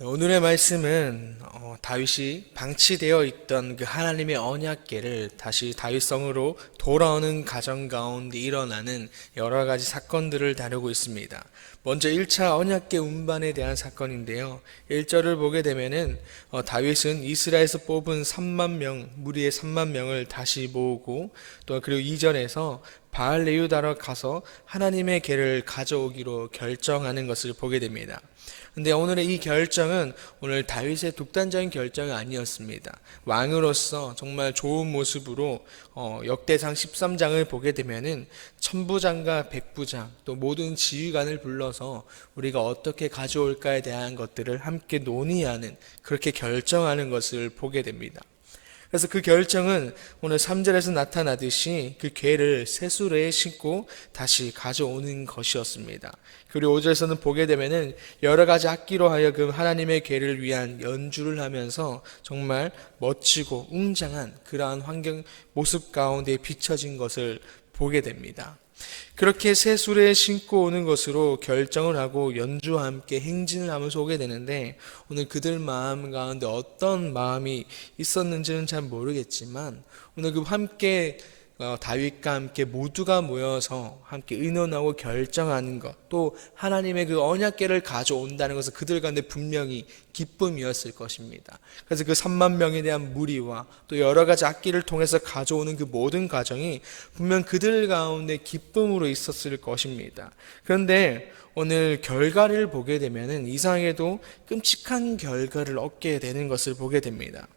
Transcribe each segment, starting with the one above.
네, 오늘의 말씀은 어, 다윗이 방치되어 있던 그 하나님의 언약궤를 다시 다윗성으로 돌아오는 가정 가운데 일어나는 여러 가지 사건들을 다루고 있습니다. 먼저 1차 언약궤 운반에 대한 사건인데요. 1절을 보게 되면은 어, 다윗은 이스라엘에서 뽑은 3만 명, 무리의 3만 명을 다시 모으고 또 그리고 2절에서 바알 레유다로 가서 하나님의 궤를 가져오기로 결정하는 것을 보게 됩니다. 근데 오늘의 이 결정은 오늘 다윗의 독단적인 결정이 아니었습니다. 왕으로서 정말 좋은 모습으로 어, 역대상 13장을 보게 되면은 천부장과 백부장 또 모든 지휘관을 불러서 우리가 어떻게 가져올까에 대한 것들을 함께 논의하는 그렇게 결정하는 것을 보게 됩니다. 그래서 그 결정은 오늘 3절에서 나타나듯이 그 괴를 새수레에 싣고 다시 가져오는 것이었습니다. 그리고 5절에서는 보게 되면은 여러 가지 악기로 하여금 하나님의 괴를 위한 연주를 하면서 정말 멋지고 웅장한 그러한 환경 모습 가운데 비춰진 것을 보게 됩니다. 그렇게 새 수레에 신고 오는 것으로 결정을 하고 연주와 함께 행진을 하면서 오게 되는데 오늘 그들 마음 가운데 어떤 마음이 있었는지는 잘 모르겠지만 오늘 그 함께 어, 다윗과 함께 모두가 모여서 함께 의논하고 결정하는 것, 또 하나님의 그 언약계를 가져온다는 것은 그들 가운데 분명히 기쁨이었을 것입니다. 그래서 그 3만 명에 대한 무리와 또 여러 가지 악기를 통해서 가져오는 그 모든 과정이 분명 그들 가운데 기쁨으로 있었을 것입니다. 그런데 오늘 결과를 보게 되면은 이상하게도 끔찍한 결과를 얻게 되는 것을 보게 됩니다.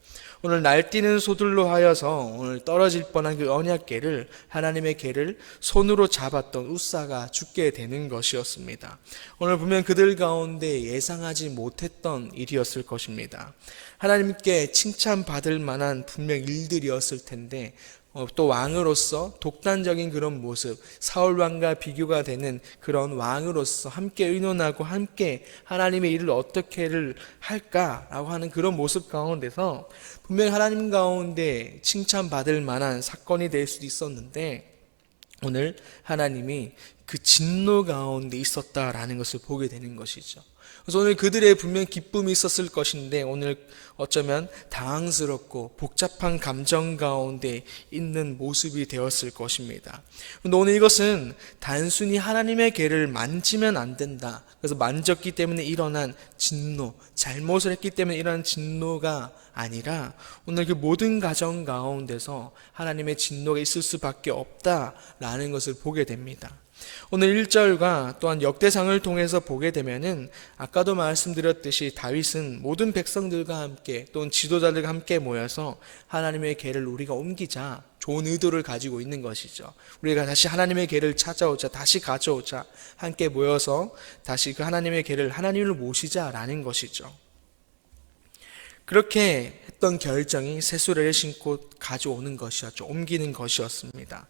오늘 날뛰는 소들로 하여서 오늘 떨어질 뻔한 그 언약궤를 하나님의 궤를 손으로 잡았던 우사가 죽게 되는 것이었습니다. 오늘 보면 그들 가운데 예상하지 못했던 일이었을 것입니다. 하나님께 칭찬받을 만한 분명 일들이었을 텐데 어, 또 왕으로서 독단적인 그런 모습, 사울 왕과 비교가 되는 그런 왕으로서 함께 의논하고 함께 하나님의 일을 어떻게를 할까라고 하는 그런 모습 가운데서 분명히 하나님 가운데 칭찬받을 만한 사건이 될 수도 있었는데 오늘 하나님이 그 진노 가운데 있었다라는 것을 보게 되는 것이죠. 그래서 오늘 그들의 분명 기쁨이 있었을 것인데 오늘 어쩌면 당황스럽고 복잡한 감정 가운데 있는 모습이 되었을 것입니다. 근데 오늘 이것은 단순히 하나님의 계를 만지면 안 된다. 그래서 만졌기 때문에 일어난 진노, 잘못을 했기 때문에 일어난 진노가 아니라 오늘 그 모든 가정 가운데서 하나님의 진노가 있을 수밖에 없다라는 것을 보게 됩니다. 오늘 1절과 또한 역대상을 통해서 보게 되면은 아까도 말씀드렸듯이 다윗은 모든 백성들과 함께 또는 지도자들과 함께 모여서 하나님의 계를 우리가 옮기자 좋은 의도를 가지고 있는 것이죠. 우리가 다시 하나님의 계를 찾아오자, 다시 가져오자, 함께 모여서 다시 그 하나님의 계를 하나님을 모시자라는 것이죠. 그렇게 했던 결정이 새수레를 신고 가져오는 것이었죠. 옮기는 것이었습니다.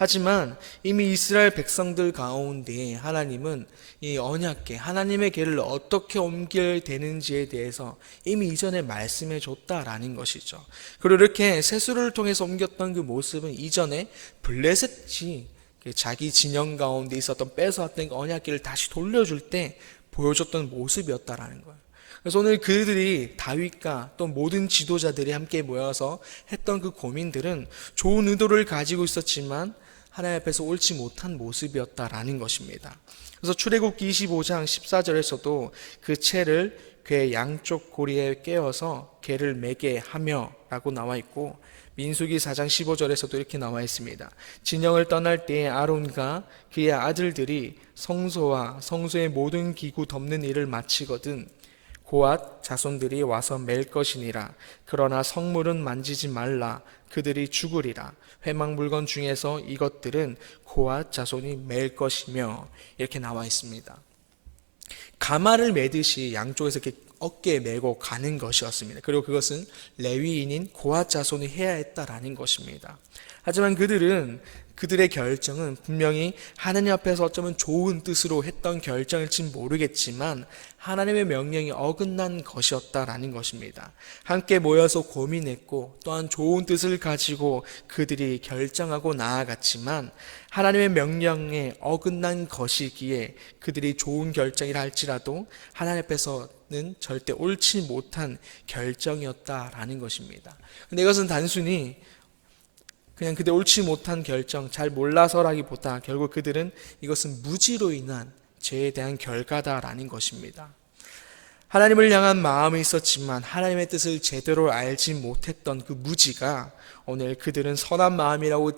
하지만 이미 이스라엘 백성들 가운데 하나님은 이 언약계 하나님의 계를 어떻게 옮겨야 되는지에 대해서 이미 이전에 말씀해 줬다라는 것이죠. 그리고 이렇게 세수를 통해서 옮겼던 그 모습은 이전에 블레셋이 자기 진영 가운데 있었던 뺏어왔던 그 언약계를 다시 돌려줄 때 보여줬던 모습이었다라는 거예요. 그래서 오늘 그들이 다윗과 또 모든 지도자들이 함께 모여서 했던 그 고민들은 좋은 의도를 가지고 있었지만 하나님 앞에서 옳지 못한 모습이었다라는 것입니다. 그래서 출애굽기 25장 14절에서도 그 채를 괴 양쪽 고리에 깨어서 개를 매게 하며라고 나와 있고 민수기 4장 15절에서도 이렇게 나와 있습니다. 진영을 떠날 때에 아론과 그의 아들들이 성소와 성소의 모든 기구 덮는 일을 마치거든 고앗 자손들이 와서 맬 것이니라. 그러나 성물은 만지지 말라. 그들이 죽으리라. 회막 물건 중에서 이것들은 고앗 자손이 맬 것이며 이렇게 나와 있습니다. 가마를 매듯이 양쪽에서 이렇게 어깨에 메고 가는 것이었습니다. 그리고 그것은 레위인인 고앗 자손이 해야 했다라는 것입니다. 하지만 그들은 그들의 결정은 분명히 하나님 앞에서 어쩌면 좋은 뜻으로 했던 결정일지 모르겠지만 하나님의 명령이 어긋난 것이었다라는 것입니다. 함께 모여서 고민했고 또한 좋은 뜻을 가지고 그들이 결정하고 나아갔지만 하나님의 명령에 어긋난 것이기에 그들이 좋은 결정이라 할지라도 하나님 앞에서는 절대 옳지 못한 결정이었다라는 것입니다. 근데 이것은 단순히 그냥 그들 옳지 못한 결정, 잘 몰라서라기보다 결국 그들은 이것은 무지로 인한 죄에 대한 결과다라는 것입니다. 하나님을 향한 마음이 있었지만 하나님의 뜻을 제대로 알지 못했던 그 무지가 오늘 그들은 선한 마음이라고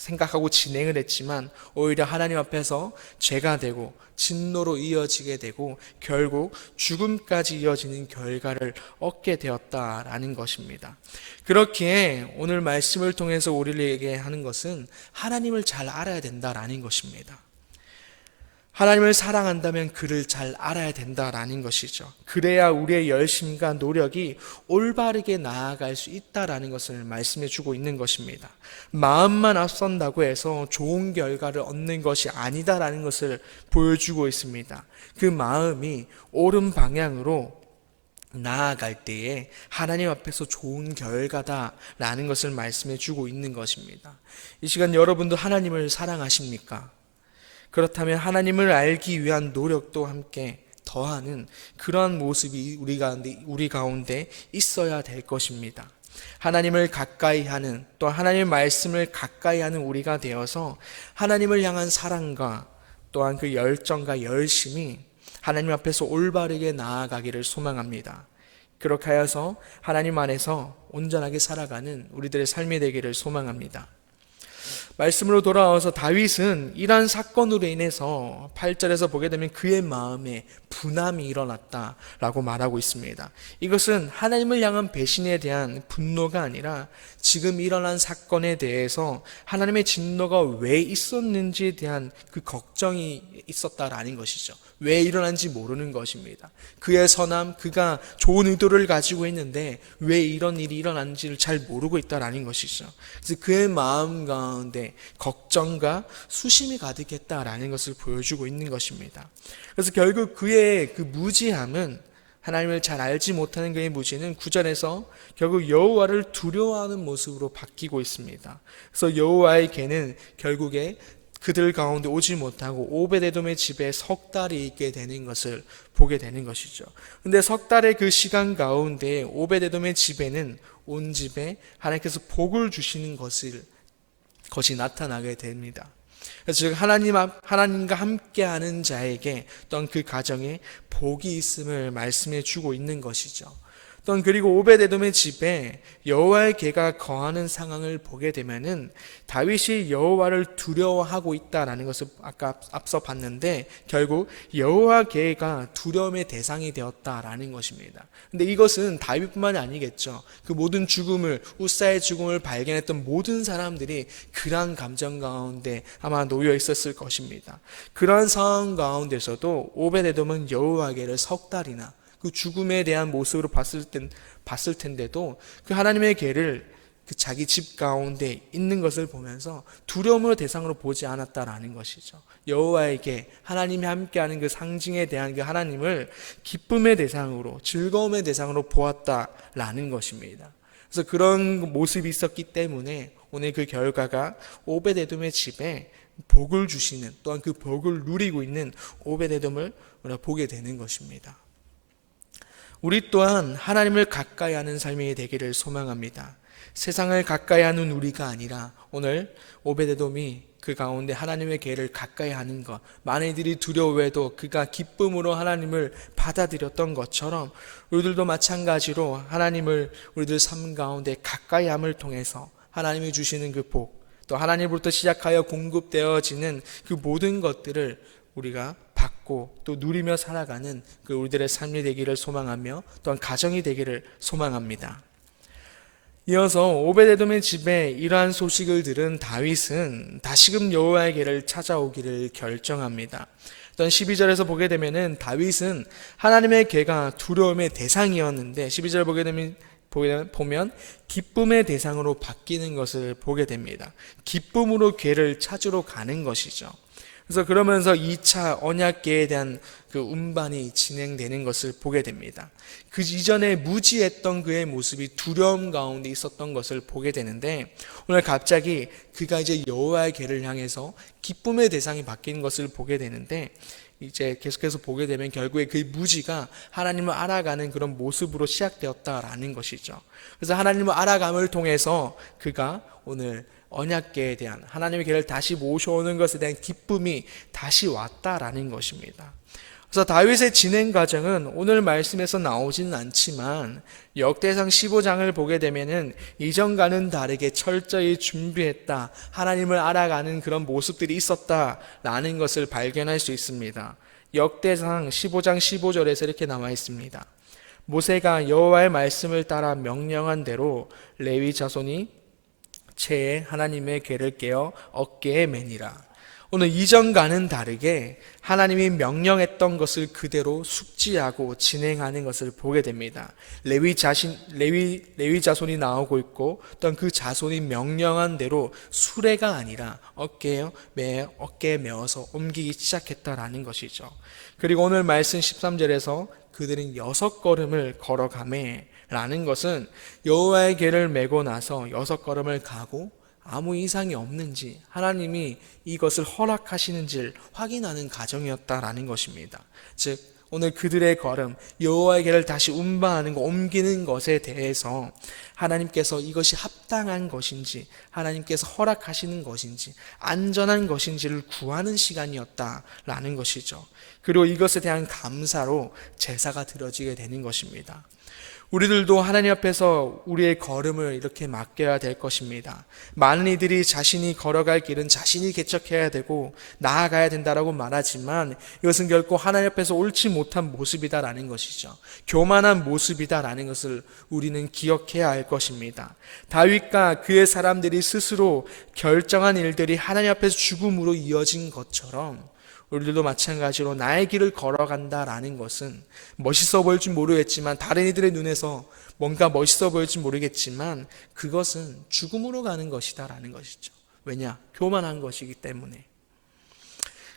생각하고 진행을 했지만 오히려 하나님 앞에서 죄가 되고 진노로 이어지게 되고 결국 죽음까지 이어지는 결과를 얻게 되었다라는 것입니다. 그렇게 오늘 말씀을 통해서 우리에게 하는 것은 하나님을 잘 알아야 된다라는 것입니다. 하나님을 사랑한다면 그를 잘 알아야 된다라는 것이죠. 그래야 우리의 열심과 노력이 올바르게 나아갈 수 있다라는 것을 말씀해 주고 있는 것입니다. 마음만 앞선다고 해서 좋은 결과를 얻는 것이 아니다라는 것을 보여주고 있습니다. 그 마음이 옳은 방향으로 나아갈 때에 하나님 앞에서 좋은 결과다라는 것을 말씀해 주고 있는 것입니다. 이 시간 여러분도 하나님을 사랑하십니까? 그렇다면 하나님을 알기 위한 노력도 함께 더하는 그러한 모습이 우리 가운데, 우리 가운데 있어야 될 것입니다. 하나님을 가까이 하는 또 하나님의 말씀을 가까이 하는 우리가 되어서 하나님을 향한 사랑과 또한 그 열정과 열심이 하나님 앞에서 올바르게 나아가기를 소망합니다. 그렇게 하여서 하나님 안에서 온전하게 살아가는 우리들의 삶이 되기를 소망합니다. 말씀으로 돌아와서 다윗은 이러한 사건으로 인해서 8절에서 보게 되면 그의 마음에 분함이 일어났다라고 말하고 있습니다. 이것은 하나님을 향한 배신에 대한 분노가 아니라 지금 일어난 사건에 대해서 하나님의 진노가 왜 있었는지에 대한 그 걱정이 있었다라는 것이죠. 왜 일어난지 모르는 것입니다. 그의 선함, 그가 좋은 의도를 가지고 있는데 왜 이런 일이 일어난지를 잘 모르고 있다라는 것이죠. 그래서 그의 마음 가운데 걱정과 수심이 가득했다라는 것을 보여주고 있는 것입니다. 그래서 결국 그의 그 무지함은 하나님을 잘 알지 못하는 그의 무지는 구절에서 결국 여호와를 두려워하는 모습으로 바뀌고 있습니다. 그래서 여호와의 개는 결국에 그들 가운데 오지 못하고 오베데돔의 집에 석 달이 있게 되는 것을 보게 되는 것이죠. 근데 석 달의 그 시간 가운데 오베데돔의 집에는 온 집에 하나님께서 복을 주시는 것을 것이 나타나게 됩니다. 즉 하나님 앞 하나님과 함께하는 자에게 또한 그 가정에 복이 있음을 말씀해 주고 있는 것이죠. 또한 그리고 오베데돔의 집에 여호와의 개가 거하는 상황을 보게 되면은 다윗이 여호와를 두려워하고 있다라는 것을 아까 앞서 봤는데 결국 여호와 개가 두려움의 대상이 되었다라는 것입니다. 근데 이것은 다윗뿐만이 아니겠죠. 그 모든 죽음을 우사의 죽음을 발견했던 모든 사람들이 그러한 감정 가운데 아마 놓여 있었을 것입니다. 그러한 상황 가운데서도 오베데돔은 여호와께를 석 달이나 그 죽음에 대한 모습으로 봤을 땐 봤을 텐데도 그 하나님의 계를 그 자기 집 가운데 있는 것을 보면서 두려움으로 대상으로 보지 않았다라는 것이죠. 여호와에게 하나님이 함께하는 그 상징에 대한 그 하나님을 기쁨의 대상으로 즐거움의 대상으로 보았다라는 것입니다. 그래서 그런 모습이 있었기 때문에 오늘 그 결과가 오베데돔의 집에 복을 주시는 또한 그 복을 누리고 있는 오베데돔을 보게 되는 것입니다. 우리 또한 하나님을 가까이 하는 삶이 되기를 소망합니다. 세상을 가까이 하는 우리가 아니라 오늘 오베데돔이 그 가운데 하나님의 계를 가까이 하는 것, 많은 이들이 두려워해도 그가 기쁨으로 하나님을 받아들였던 것처럼 우리들도 마찬가지로 하나님을 우리들 삶 가운데 가까이 함을 통해서 하나님이 주시는 그 복, 또 하나님으로부터 시작하여 공급되어지는 그 모든 것들을 우리가 받고 또 누리며 살아가는 그 우리들의 삶이 되기를 소망하며 또한 가정이 되기를 소망합니다. 이어서 오베데돔의 집에 이러한 소식을 들은 다윗은 다시금 여호와에게를 찾아오기를 결정합니다. 어떤 12절에서 보게 되면은 다윗은 하나님의 개가 두려움의 대상이었는데 12절 보게 되면 보면 기쁨의 대상으로 바뀌는 것을 보게 됩니다. 기쁨으로 괴를 찾으러 가는 것이죠. 그래서 그러면서 2차 언약계에 대한 그 운반이 진행되는 것을 보게 됩니다. 그 이전에 무지했던 그의 모습이 두려움 가운데 있었던 것을 보게 되는데 오늘 갑자기 그가 이제 여호와의 궤를 향해서 기쁨의 대상이 바뀌는 것을 보게 되는데 이제 계속해서 보게 되면 결국에 그 무지가 하나님을 알아가는 그런 모습으로 시작되었다라는 것이죠. 그래서 하나님을 알아감을 통해서 그가 오늘 언약계에 대한 하나님의 계를 다시 모셔오는 것에 대한 기쁨이 다시 왔다라는 것입니다. 그래서 다윗의 진행 과정은 오늘 말씀에서 나오지는 않지만 역대상 15장을 보게 되면은 이전과는 다르게 철저히 준비했다. 하나님을 알아가는 그런 모습들이 있었다라는 것을 발견할 수 있습니다. 역대상 15장 15절에서 이렇게 나와 있습니다. 모세가 여호와의 말씀을 따라 명령한 대로 레위 자손이 채에 하나님의 궤를 깨어 어깨에 매니라. 오늘 이전과는 다르게 하나님이 명령했던 것을 그대로 숙지하고 진행하는 것을 보게 됩니다. 레위 자신 레위 레위 자손이 나오고 있고 또한 그 자손이 명령한 대로 수레가 아니라 어깨에 매 어깨에 메어서 옮기기 시작했다라는 것이죠. 그리고 오늘 말씀 13절에서 그들은 여섯 걸음을 걸어가매 라는 것은 여호와의 궤를 메고 나서 여섯 걸음을 가고 아무 이상이 없는지 하나님이 이것을 허락하시는지를 확인하는 과정이었다라는 것입니다. 즉 오늘 그들의 걸음 여호와에게를 다시 운반하는 거 옮기는 것에 대해서 하나님께서 이것이 합당한 것인지 하나님께서 허락하시는 것인지 안전한 것인지를 구하는 시간이었다라는 것이죠. 그리고 이것에 대한 감사로 제사가 드려지게 되는 것입니다. 우리들도 하나님 앞에서 우리의 걸음을 이렇게 맡겨야 될 것입니다. 많은 이들이 자신이 걸어갈 길은 자신이 개척해야 되고 나아가야 된다라고 말하지만 이것은 결코 하나님 앞에서 옳지 못한 모습이다라는 것이죠. 교만한 모습이다라는 것을 우리는 기억해야 할 것입니다. 다윗과 그의 사람들이 스스로 결정한 일들이 하나님 앞에서 죽음으로 이어진 것처럼 우리들도 마찬가지로 나의 길을 걸어간다라는 것은 멋있어 보일지 모르겠지만 다른 이들의 눈에서 뭔가 멋있어 보일지 모르겠지만 그것은 죽음으로 가는 것이다라는 것이죠. 왜냐? 교만한 것이기 때문에.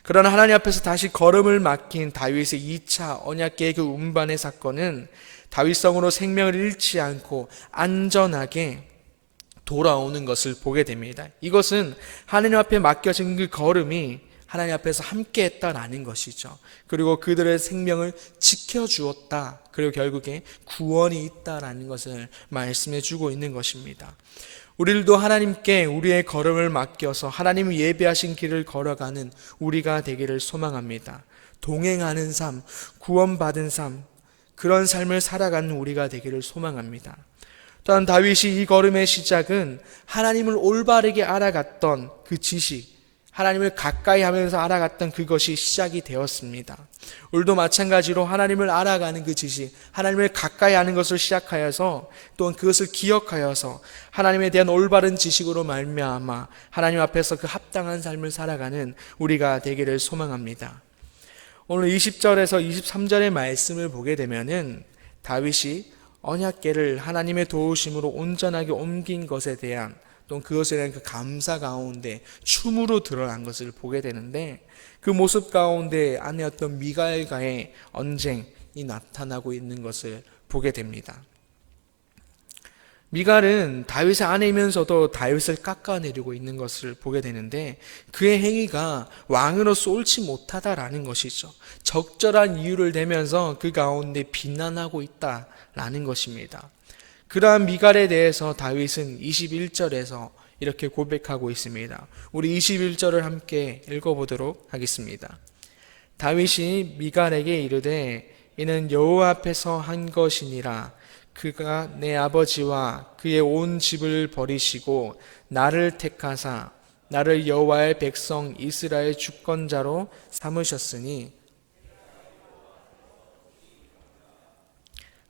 그러나 하나님 앞에서 다시 걸음을 맡긴 다윗의 2차 언약계의 그 운반의 사건은 다윗성으로 생명을 잃지 않고 안전하게 돌아오는 것을 보게 됩니다. 이것은 하나님 앞에 맡겨진 그 걸음이 하나님 앞에서 함께 했다라는 것이죠. 그리고 그들의 생명을 지켜주었다. 그리고 결국에 구원이 있다라는 것을 말씀해 주고 있는 것입니다. 우리들도 하나님께 우리의 걸음을 맡겨서 하나님이 예배하신 길을 걸어가는 우리가 되기를 소망합니다. 동행하는 삶, 구원받은 삶, 그런 삶을 살아가는 우리가 되기를 소망합니다. 또한 다윗이 이 걸음의 시작은 하나님을 올바르게 알아갔던 그 지식, 하나님을 가까이 하면서 알아갔던 그것이 시작이 되었습니다. 오늘도 마찬가지로 하나님을 알아가는 그 지식, 하나님을 가까이 하는 것을 시작하여서 또한 그것을 기억하여서 하나님에 대한 올바른 지식으로 말미암아 하나님 앞에서 그 합당한 삶을 살아가는 우리가 되기를 소망합니다. 오늘 20절에서 23절의 말씀을 보게 되면은 다윗이 언약계를 하나님의 도우심으로 온전하게 옮긴 것에 대한 또 그것에 대한 그 감사 가운데 춤으로 드러난 것을 보게 되는데 그 모습 가운데 아내였던 미가엘과의 언쟁이 나타나고 있는 것을 보게 됩니다. 미갈은 다윗의 아내이면서도 다윗을 깎아내리고 있는 것을 보게 되는데 그의 행위가 왕으로서 옳지 못하다라는 것이죠. 적절한 이유를 대면서 그 가운데 비난하고 있다라는 것입니다. 그러한 미갈에 대해서 다윗은 21절에서 이렇게 고백하고 있습니다. 우리 21절을 함께 읽어보도록 하겠습니다. 다윗이 미갈에게 이르되 이는 여호와 앞에서 한 것이니라 그가 내 아버지와 그의 온 집을 버리시고 나를 택하사 나를 여호와의 백성 이스라엘 주권자로 삼으셨으니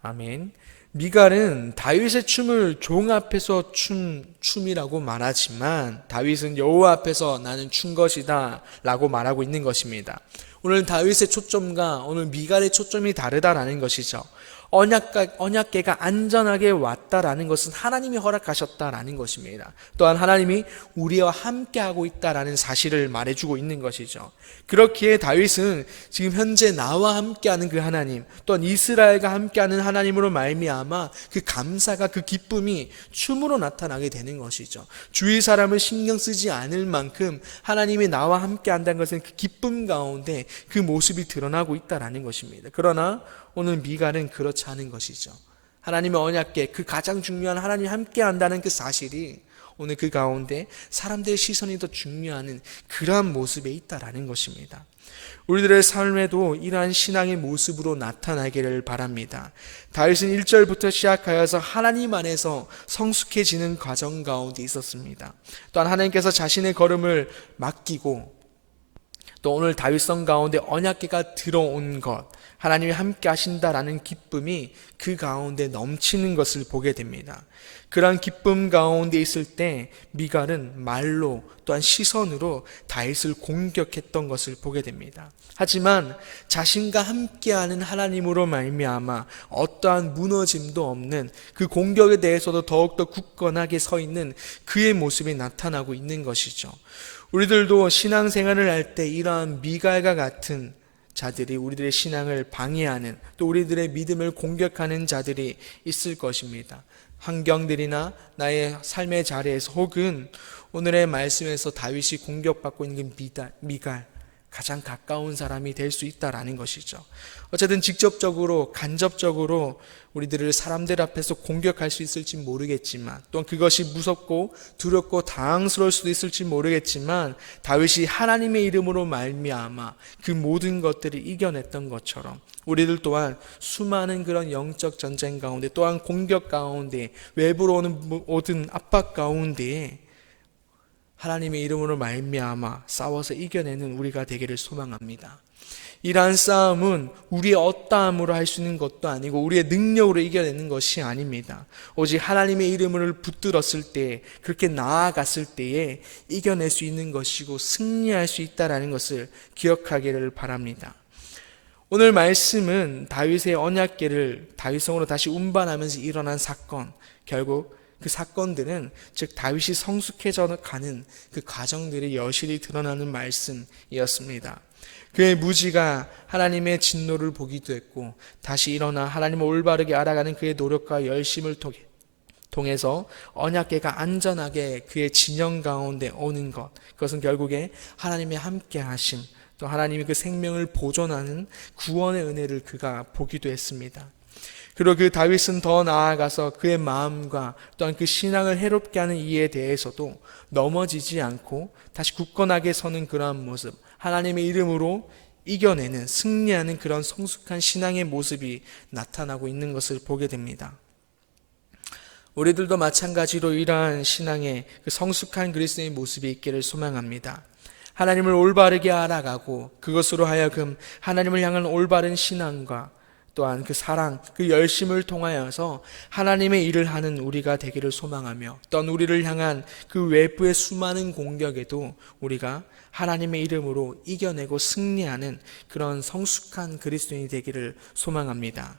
아멘. 미갈은 다윗의 춤을 종 앞에서 춘 춤이라고 말하지만 다윗은 여호와 앞에서 나는 춘 것이다라고 말하고 있는 것입니다. 오늘 다윗의 초점과 오늘 미갈의 초점이 다르다라는 것이죠. 언약가, 언약계가 안전하게 왔다라는 것은 하나님이 허락하셨다라는 것입니다. 또한 하나님이 우리와 함께하고 있다라는 사실을 말해주고 있는 것이죠. 그렇기에 다윗은 지금 현재 나와 함께하는 그 하나님, 또한 이스라엘과 함께하는 하나님으로 말미암아 그 감사가 그 기쁨이 춤으로 나타나게 되는 것이죠. 주위 사람을 신경 쓰지 않을 만큼 하나님이 나와 함께한다는 것은 그 기쁨 가운데 그 모습이 드러나고 있다라는 것입니다. 그러나 오늘 미갈은 그렇지 않은 것이죠. 하나님의 언약계 그 가장 중요한 하나님 함께 한다는 그 사실이 오늘 그 가운데 사람들의 시선이 더 중요한 그러한 모습에 있다라는 것입니다. 우리들의 삶에도 이러한 신앙의 모습으로 나타나기를 바랍니다. 다윗은 1절부터 시작하여서 하나님 안에서 성숙해지는 과정 가운데 있었습니다. 또한 하나님께서 자신의 걸음을 맡기고 또 오늘 다윗성 가운데 언약계가 들어온 것, 하나님이 함께 하신다라는 기쁨이 그 가운데 넘치는 것을 보게 됩니다. 그러한 기쁨 가운데 있을 때 미갈은 말로 또한 시선으로 다윗을 공격했던 것을 보게 됩니다. 하지만 자신과 함께하는 하나님으로 말미암아 어떠한 무너짐도 없는 그 공격에 대해서도 더욱더 굳건하게 서 있는 그의 모습이 나타나고 있는 것이죠. 우리들도 신앙생활을 할 때 이러한 미갈과 같은 자들이 우리들의 신앙을 방해하는 또 우리들의 믿음을 공격하는 자들이 있을 것입니다. 환경들이나 나의 삶의 자리에서 혹은 오늘의 말씀에서 다윗이 공격받고 있는 미달, 미갈 가장 가까운 사람이 될 수 있다라는 것이죠. 어쨌든 직접적으로 간접적으로 우리들을 사람들 앞에서 공격할 수 있을지 모르겠지만 또한 그것이 무섭고 두렵고 당황스러울 수도 있을지 모르겠지만 다윗이 하나님의 이름으로 말미암아 그 모든 것들을 이겨냈던 것처럼 우리들 또한 수많은 그런 영적 전쟁 가운데 또한 공격 가운데 외부로 오는 모든 압박 가운데 하나님의 이름으로 말미암아 싸워서 이겨내는 우리가 되기를 소망합니다. 이러한 싸움은 우리의 어떠함으로 할 수 있는 것도 아니고 우리의 능력으로 이겨내는 것이 아닙니다. 오직 하나님의 이름을 붙들었을 때 그렇게 나아갔을 때에 이겨낼 수 있는 것이고 승리할 수 있다라는 것을 기억하기를 바랍니다. 오늘 말씀은 다윗의 언약계를 다윗성으로 다시 운반하면서 일어난 사건 결국 그 사건들은 즉 다윗이 성숙해져 가는 그 과정들이 여실히 드러나는 말씀이었습니다. 그의 무지가 하나님의 진노를 보기도 했고 다시 일어나 하나님을 올바르게 알아가는 그의 노력과 열심을 통해 통해서 언약계가 안전하게 그의 진영 가운데 오는 것 그것은 결국에 하나님의 함께 하심 또 하나님이 그 생명을 보존하는 구원의 은혜를 그가 보기도 했습니다. 그리고 그 다윗은 더 나아가서 그의 마음과 또한 그 신앙을 해롭게 하는 이에 대해서도 넘어지지 않고 다시 굳건하게 서는 그러한 모습, 하나님의 이름으로 이겨내는 승리하는 그런 성숙한 신앙의 모습이 나타나고 있는 것을 보게 됩니다. 우리들도 마찬가지로 이러한 신앙의 그 성숙한 그리스도의 모습이 있기를 소망합니다. 하나님을 올바르게 알아가고 그것으로 하여금 하나님을 향한 올바른 신앙과 또한 그 사랑, 그 열심을 통하여서 하나님의 일을 하는 우리가 되기를 소망하며 또한 우리를 향한 그 외부의 수많은 공격에도 우리가 하나님의 이름으로 이겨내고 승리하는 그런 성숙한 그리스도인이 되기를 소망합니다.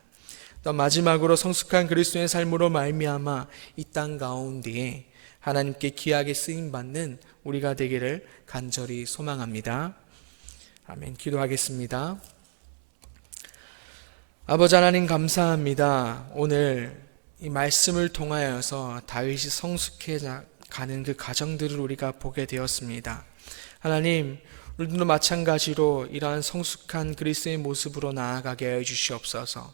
또 마지막으로 성숙한 그리스도의 삶으로 말미암아 이 땅 가운데에 하나님께 귀하게 쓰임 받는 우리가 되기를 간절히 소망합니다. 아멘. 기도하겠습니다. 아버지 하나님 감사합니다. 오늘 이 말씀을 통하여서 다윗이 성숙해 가는 그 과정들을 우리가 보게 되었습니다. 하나님, 우리도 마찬가지로 이러한 성숙한 그리스의 모습으로 나아가게 해 주시옵소서.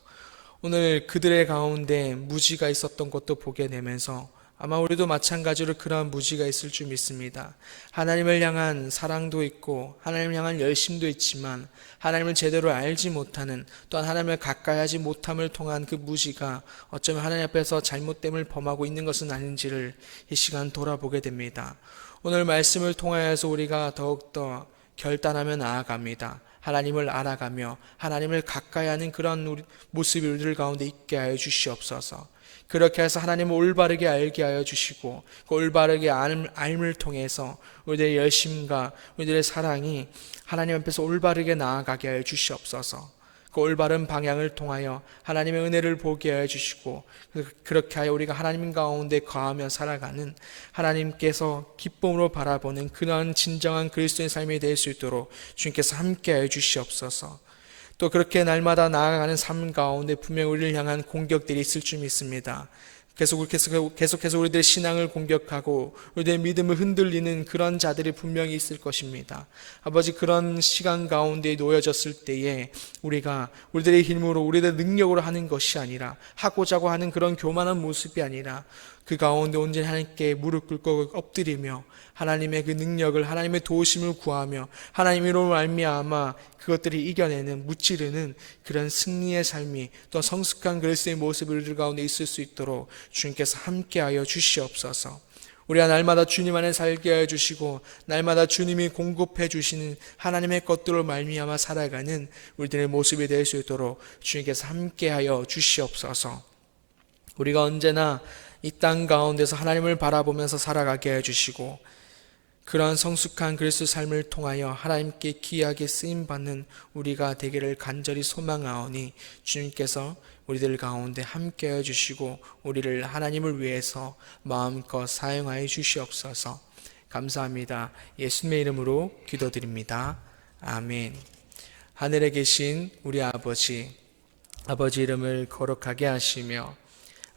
오늘 그들의 가운데 무지가 있었던 것도 보게 되면서 아마 우리도 마찬가지로 그러한 무지가 있을 줄 믿습니다. 하나님을 향한 사랑도 있고 하나님을 향한 열심도 있지만 하나님을 제대로 알지 못하는 또한 하나님을 가까이 하지 못함을 통한 그 무지가 어쩌면 하나님 앞에서 잘못됨을 범하고 있는 것은 아닌지를 이 시간 돌아보게 됩니다. 오늘 말씀을 통하여서 우리가 더욱더 결단하며 나아갑니다. 하나님을 알아가며 하나님을 가까이 하는 그런 모습이 우리들 가운데 있게 하여 주시옵소서. 그렇게 해서 하나님을 올바르게 알게 하여 주시고 그 올바르게 알을 통해서 우리들의 열심과 우리들의 사랑이 하나님 앞에서 올바르게 나아가게 하여 주시옵소서. 그 올바른 방향을 통하여 하나님의 은혜를 보게 하여 주시고 그- 그렇게 하여 우리가 하나님 가운데 거하며 살아가는 하나님께서 기쁨으로 바라보는 그러한 진정한 그리스도의 삶이 될 수 있도록 주님께서 함께 하여 주시옵소서. 또 그렇게 날마다 나아가는 삶 가운데 분명 우리를 향한 공격들이 있을 줄 믿습니다. 계속 계속 계속해서 우리들의 신앙을 공격하고 우리들의 믿음을 흔들리는 그런 자들이 분명히 있을 것입니다. 아버지 그런 시간 가운데 놓여졌을 때에 우리가 우리들의 힘으로 우리들의 능력으로 하는 것이 아니라 하고자고 하는 그런 교만한 모습이 아니라 그 가운데 온전히 하나님께 무릎 꿇고 엎드리며 하나님의 그 능력을 하나님의 도우심을 구하며 하나님으로 말미암아 그것들이 이겨내는 무찌르는 그런 승리의 삶이 또 성숙한 그리스도의 모습을 우리 가운데 있을 수 있도록 주님께서 함께하여 주시옵소서. 우리가 날마다 주님 안에 살게 하여 주시고 날마다 주님이 공급해 주시는 하나님의 것들을 말미암아 살아가는 우리들의 모습이 될 수 있도록 주님께서 함께하여 주시옵소서. 우리가 언제나 이 땅 가운데서 하나님을 바라보면서 살아가게 해 주시고 그러한 성숙한 그리스도 삶을 통하여 하나님께 귀하게 쓰임 받는 우리가 되기를 간절히 소망하오니 주님께서 우리들 가운데 함께 해 주시고 우리를 하나님을 위해서 마음껏 사용하여 주시옵소서. 감사합니다. 예수님의 이름으로 기도드립니다. 아멘. 하늘에 계신 우리 아버지 아버지 이름을 거룩하게 하시며